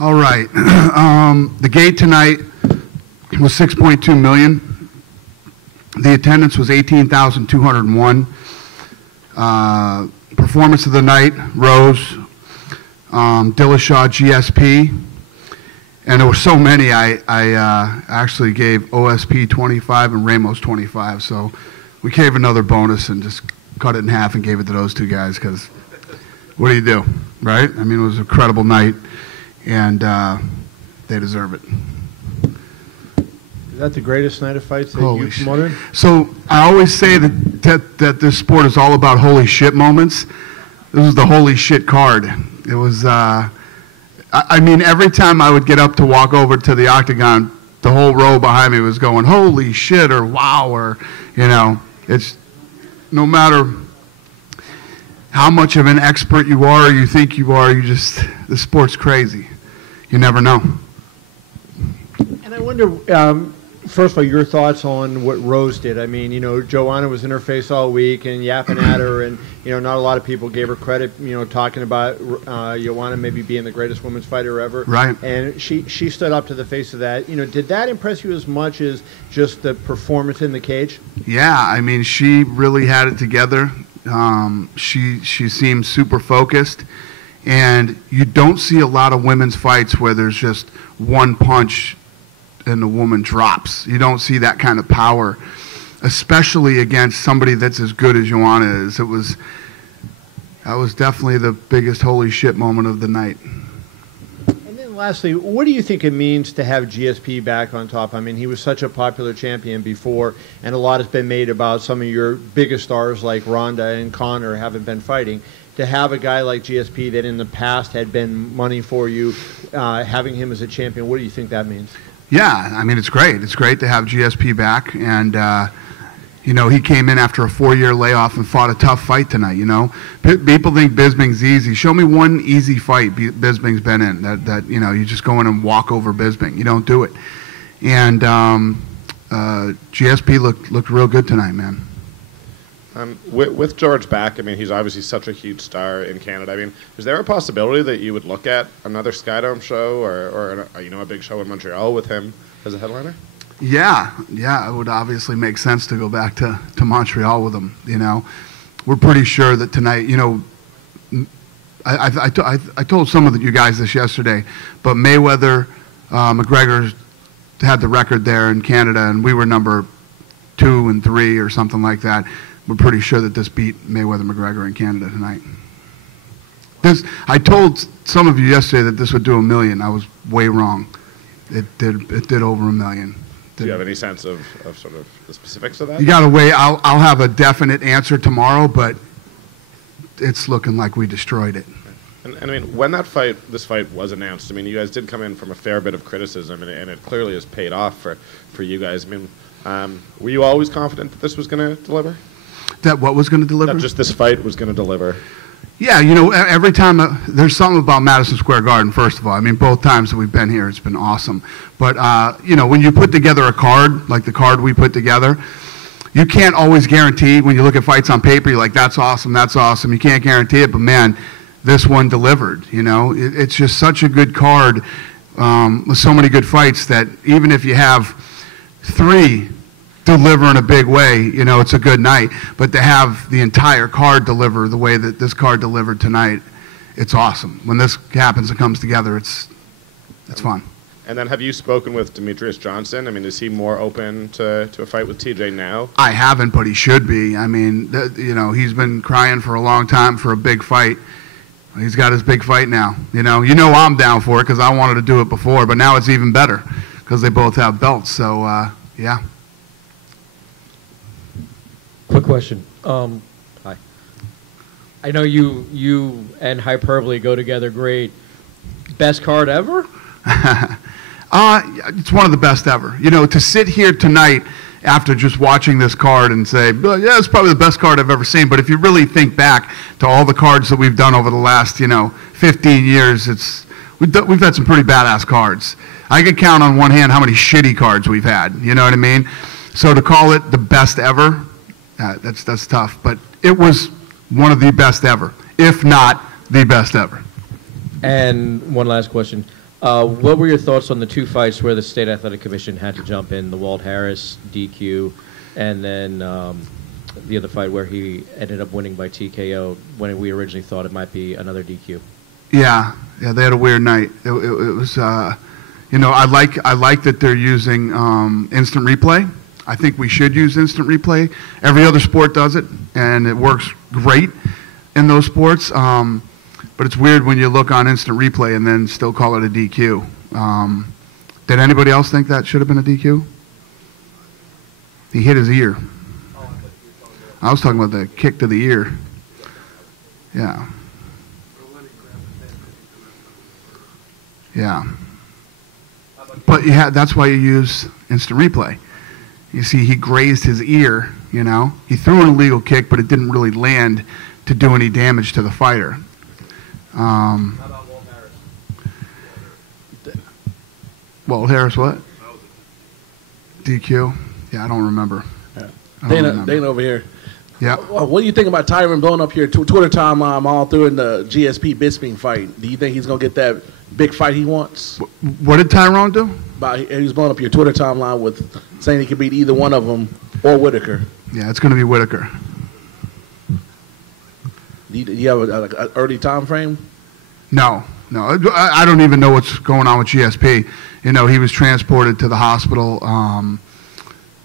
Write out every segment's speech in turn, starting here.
All right. The gate tonight was 6.2 million. The attendance was 18,201. Performance of the night, Rose, Dillashaw, GSP, and there were so many. I actually gave OSP 25 and Ramos 25. So we gave another bonus and just cut it in half and gave it to those two guys because what do you do, right? I mean, it was an incredible night, and they deserve it. Is that the greatest night of fights that you've promoted? So I always say that this sport is all about holy shit moments. This was the holy shit card. It was, I mean, every time I would get up to walk over to the octagon, the whole row behind me was going, holy shit, or wow, or, you know, it's no matter how much of an expert you are or you think you are, the sport's crazy. You never know. And I wonder, first of all, your thoughts on what Rose did. I mean, you know, Joanna was in her face all week and yapping at her, and, you know, not a lot of people gave her credit, you know, talking about Joanna maybe being the greatest women's fighter ever. Right. And she stood up to the face of that. You know, did that impress you as much as just the performance in the cage? Yeah, I mean, she really had it together. She seemed super focused, and you don't see a lot of women's fights where there's just one punch and the woman drops. You don't see that kind of power, especially against somebody that's as good as Joanna is. That was definitely the biggest holy shit moment of the night. And then lastly, what do you think it means to have GSP back on top? I mean, he was such a popular champion before, and a lot has been made about some of your biggest stars like Ronda and Conor haven't been fighting. To have a guy like GSP that in the past had been money for you, having him as a champion, what do you think that means? Yeah, I mean, it's great. It's great to have GSP back, and you know, he came in after a 4-year layoff and fought a tough fight tonight, you know. People think Bisping's easy. Show me one easy fight Bisping's been in that you know, you just go in and walk over Bisping. You don't do it. And GSP looked real good tonight, man. With George back, I mean, he's obviously such a huge star in Canada. I mean, is there a possibility that you would look at another Skydome show or you know, a big show in Montreal with him as a headliner? Yeah, it would obviously make sense to go back to Montreal with him, you know. We're pretty sure that tonight, you know, I told some of you guys this yesterday, but Mayweather, McGregor had the record there in Canada, and we were number 2 and 3 or something like that. We're pretty sure that this beat Mayweather-McGregor in Canada tonight. I told some of you yesterday that this would do $1 million. I was way wrong. It did over $1 million. Do you have any sense of sort of the specifics of that? You got to wait. I'll have a definite answer tomorrow, but it's looking like we destroyed it. And I mean, when this fight was announced, I mean, you guys did come in from a fair bit of criticism, and it clearly has paid off for you guys. I mean, were you always confident that this was going to deliver? That what was going to deliver? That just this fight was going to deliver. Yeah, you know, every time there's something about Madison Square Garden, first of all. I mean, both times that we've been here, it's been awesome. But, you know, when you put together a card, like the card we put together, you can't always guarantee. When you look at fights on paper, you're like, that's awesome, that's awesome. You can't guarantee it, but, man, this one delivered, you know. It's just such a good card with so many good fights that even if you have 3 deliver in a big way, you know, it's a good night. But to have the entire card deliver the way that this card delivered tonight, it's awesome. When this happens and comes together, it's fun. And then have you spoken with Demetrius Johnson? I mean, is he more open to a fight with TJ now? I haven't, but he should be. I mean, you know, he's been crying for a long time for a big fight. He's got his big fight now. You know I'm down for it because I wanted to do it before, but now it's even better because they both have belts. So, yeah. Quick question. Hi. I know you and hyperbole go together great. Best card ever? It's one of the best ever. You know, to sit here tonight after just watching this card and say, yeah, it's probably the best card I've ever seen. But if you really think back to all the cards that we've done over the last, 15 years, we've had some pretty badass cards. I could count on one hand how many shitty cards we've had. You know what I mean? So to call it the best ever, that's tough. But it was one of the best ever, if not the best ever. And one last question. What were your thoughts on the 2 fights where the State Athletic Commission had to jump in, the Walt Harris DQ, and then the other fight where he ended up winning by TKO when we originally thought it might be another DQ? Yeah, they had a weird night. It was, you know, I like that they're using instant replay. I think we should use instant replay. Every other sport does it, and it works great in those sports. But it's weird when you look on instant replay and then still call it a DQ. Did anybody else think that should have been a DQ? He hit his ear. I was talking about the kick to the ear. Yeah. Yeah. But that's why you use instant replay. You see, he grazed his ear, you know. He threw an illegal kick, but it didn't really land to do any damage to the fighter. How about Walt Harris? Walt Harris, what? DQ? Yeah, I don't remember. Dana over here. Yeah. What do you think about Tyron blowing up your Twitter timeline all through in the GSP Bisping fight? Do you think he's going to get that big fight he wants? What did Tyrone do? He was blowing up your Twitter timeline with saying he could beat either one of them or Whitaker. Yeah, it's going to be Whitaker. Do you have an early time frame? No. I don't even know what's going on with GSP. You know, he was transported to the hospital,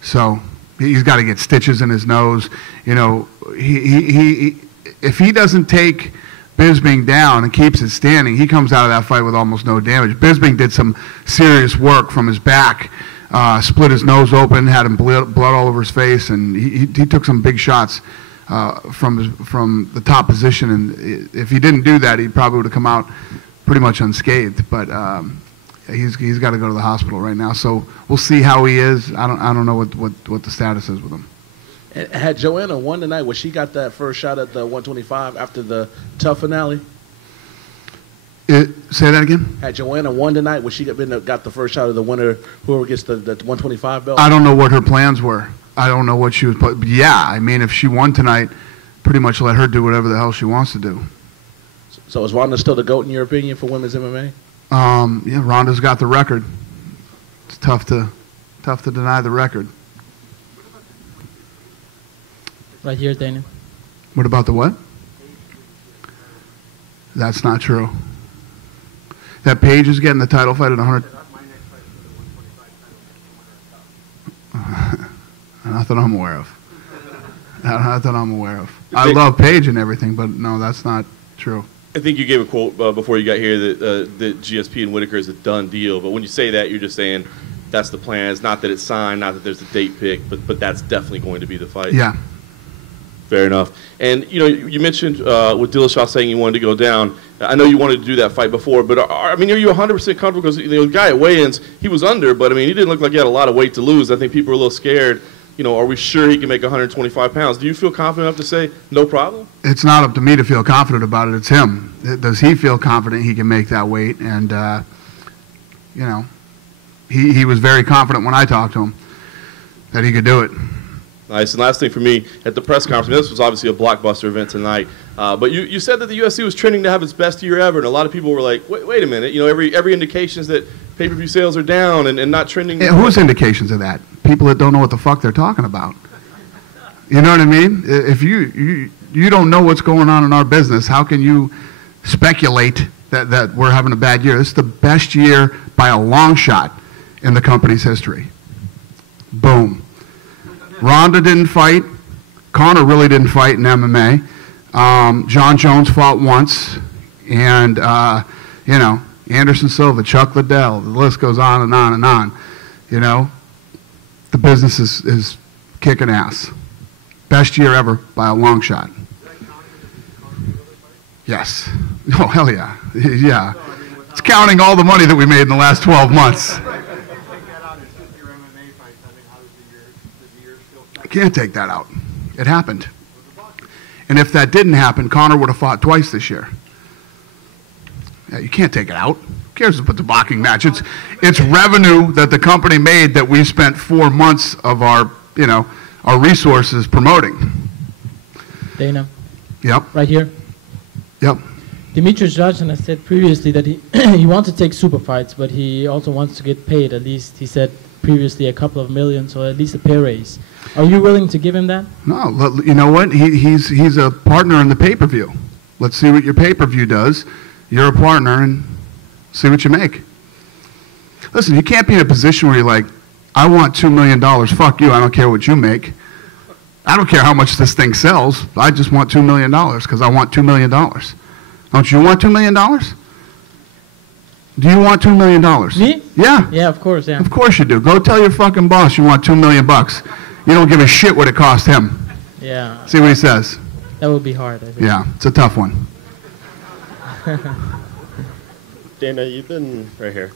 so he's got to get stitches in his nose. You know, he if he doesn't take Bisping down and keeps it standing, he comes out of that fight with almost no damage. Bisping did some serious work from his back, split his nose open, had him blood all over his face, and he took some big shots from the top position. And if he didn't do that, he probably would have come out pretty much unscathed. But he's got to go to the hospital right now. So we'll see how he is. I don't know what the status is with him. And had Joanna won tonight, when she got that first shot at the 125 after the tough finale? Say that again? Had Joanna won tonight, when she got the first shot of the winner, whoever gets the 125 belt? I don't know what her plans were. I don't know what she was. But yeah, I mean, if she won tonight, pretty much let her do whatever the hell she wants to do. So is Ronda still the GOAT in your opinion for women's MMA? Yeah, Ronda's got the record. It's tough to deny the record. Right here, Dana. What about the what? That's not true. That Paige is getting the title fight at 100. Not that I'm aware of. Not that I'm aware of. I love Paige and everything, but no, that's not true. I think you gave a quote before you got here that GSP and Whitaker is a done deal. But when you say that, you're just saying that's the plan. It's not that it's signed, not that there's a date picked, but that's definitely going to be the fight. Yeah. Fair enough. And, you know, you mentioned with Dillashaw saying you wanted to go down. I know you wanted to do that fight before, but, I mean, are you 100% comfortable? Because the guy at weigh-ins, he was under, but, I mean, he didn't look like he had a lot of weight to lose. I think people were a little scared. You know, are we sure he can make 125 pounds? Do you feel confident enough to say no problem? It's not up to me to feel confident about it. It's him. Does he feel confident he can make that weight? And, you know, he was very confident when I talked to him that he could do it. Nice. And last thing for me, at the press conference, this was obviously a blockbuster event tonight, but you said that the UFC was trending to have its best year ever, and a lot of people were like, wait a minute, you know, every indication is that pay-per-view sales are down and not trending. Yeah, whose indications of that? People that don't know what the fuck they're talking about. You know what I mean? If you don't know what's going on in our business, how can you speculate that we're having a bad year? This is the best year by a long shot in the company's history. Boom. Ronda didn't fight. Conor really didn't fight in MMA. John Jones fought once. And, you know, Anderson Silva, Chuck Liddell, the list goes on and on and on. You know, the business is kicking ass. Best year ever by a long shot. Yes. Oh, hell yeah. Yeah. It's counting all the money that we made in the last 12 months. Can't take that out. It happened. And if that didn't happen, Conor would have fought twice this year. Yeah, you can't take it out. Who cares about the boxing match? It's revenue that the company made that we spent 4 months of our resources promoting. Dana. Yep. Right here. Yep. Demetrius Johnson has said previously that he he wants to take super fights, but he also wants to get paid. At least he said previously a couple of millions, or at least a pay raise. Are you willing to give him that? No, you know what? He's a partner in the pay-per-view. Let's see what your pay-per-view does. You're a partner, and see what you make. Listen, you can't be in a position where you're like, I want $2 million. Fuck you. I don't care what you make. I don't care how much this thing sells. I just want $2 million because I want $2 million. Don't you want $2 million? Do you want $2 million? Me? Yeah. Yeah, of course, yeah. Of course you do. Go tell your fucking boss you want $2 million. You don't give a shit what it cost him. Yeah. See what he says. That would be hard, I think. Yeah, it's a tough one. Dana, you've been right here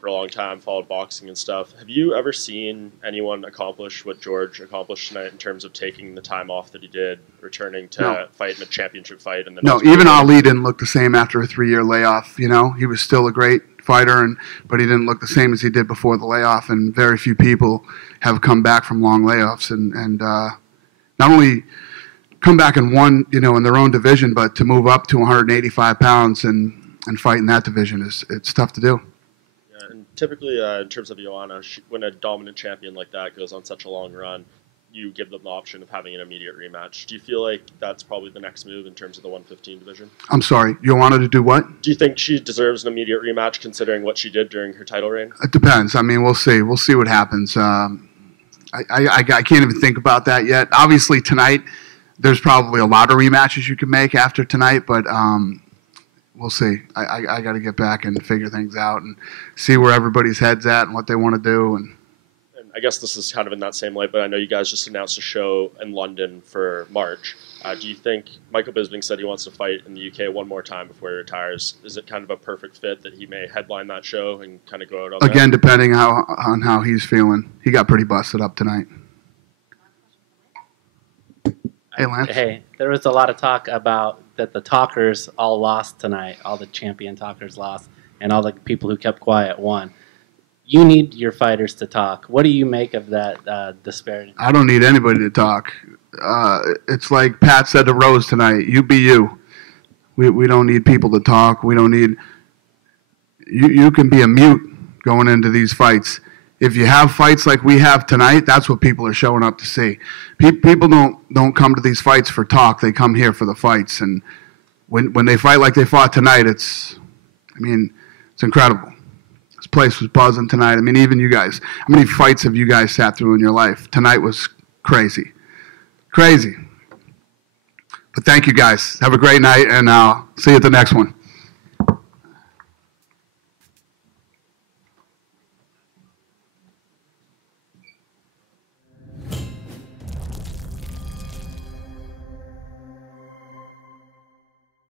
for a long time, followed boxing and stuff. Have you ever seen anyone accomplish what George accomplished tonight in terms of taking the time off that he did, returning to fight in a championship fight? And then no, even Ali didn't look the same after a 3-year layoff. You know, he was still a great fighter, but he didn't look the same as he did before the layoff. And very few people have come back from long layoffs and not only come back and won, you know, in their own division, but to move up to 185 pounds and fight in that division it's tough to do. Yeah, and typically, in terms of Joanna, when a dominant champion like that goes on such a long run, you give them the option of having an immediate rematch. Do you feel like that's probably the next move in terms of the 115 division? I'm sorry, Joanna to do what? Do you think she deserves an immediate rematch considering what she did during her title reign? It depends. I mean, we'll see. We'll see what happens. I can't even think about that yet. Obviously, tonight, there's probably a lot of rematches you can make after tonight, but we'll see. I got to get back and figure things out and see where everybody's head's at and what they want to do. And I guess this is kind of in that same light, but I know you guys just announced a show in London for March. Do you think Michael Bisping said he wants to fight in the UK one more time before he retires? Is it kind of a perfect fit that he may headline that show and kind of go out on again, that? depending on how he's feeling. He got pretty busted up tonight. Hey, Lance. Hey, there was a lot of talk about that the talkers all lost tonight. All the champion talkers lost, and all the people who kept quiet won. You need your fighters to talk. What do you make of that disparity? I don't need anybody to talk. It's like Pat said to Rose tonight, you be you. We don't need people to talk. We don't need... You can be a mute going into these fights. If you have fights like we have tonight, that's what people are showing up to see. People don't come to these fights for talk. They come here for the fights. And when they fight like they fought tonight, it's incredible. This place was buzzing tonight. I mean, even you guys. How many fights have you guys sat through in your life? Tonight was crazy. Crazy. But thank you guys. Have a great night, and I'll see you at the next one.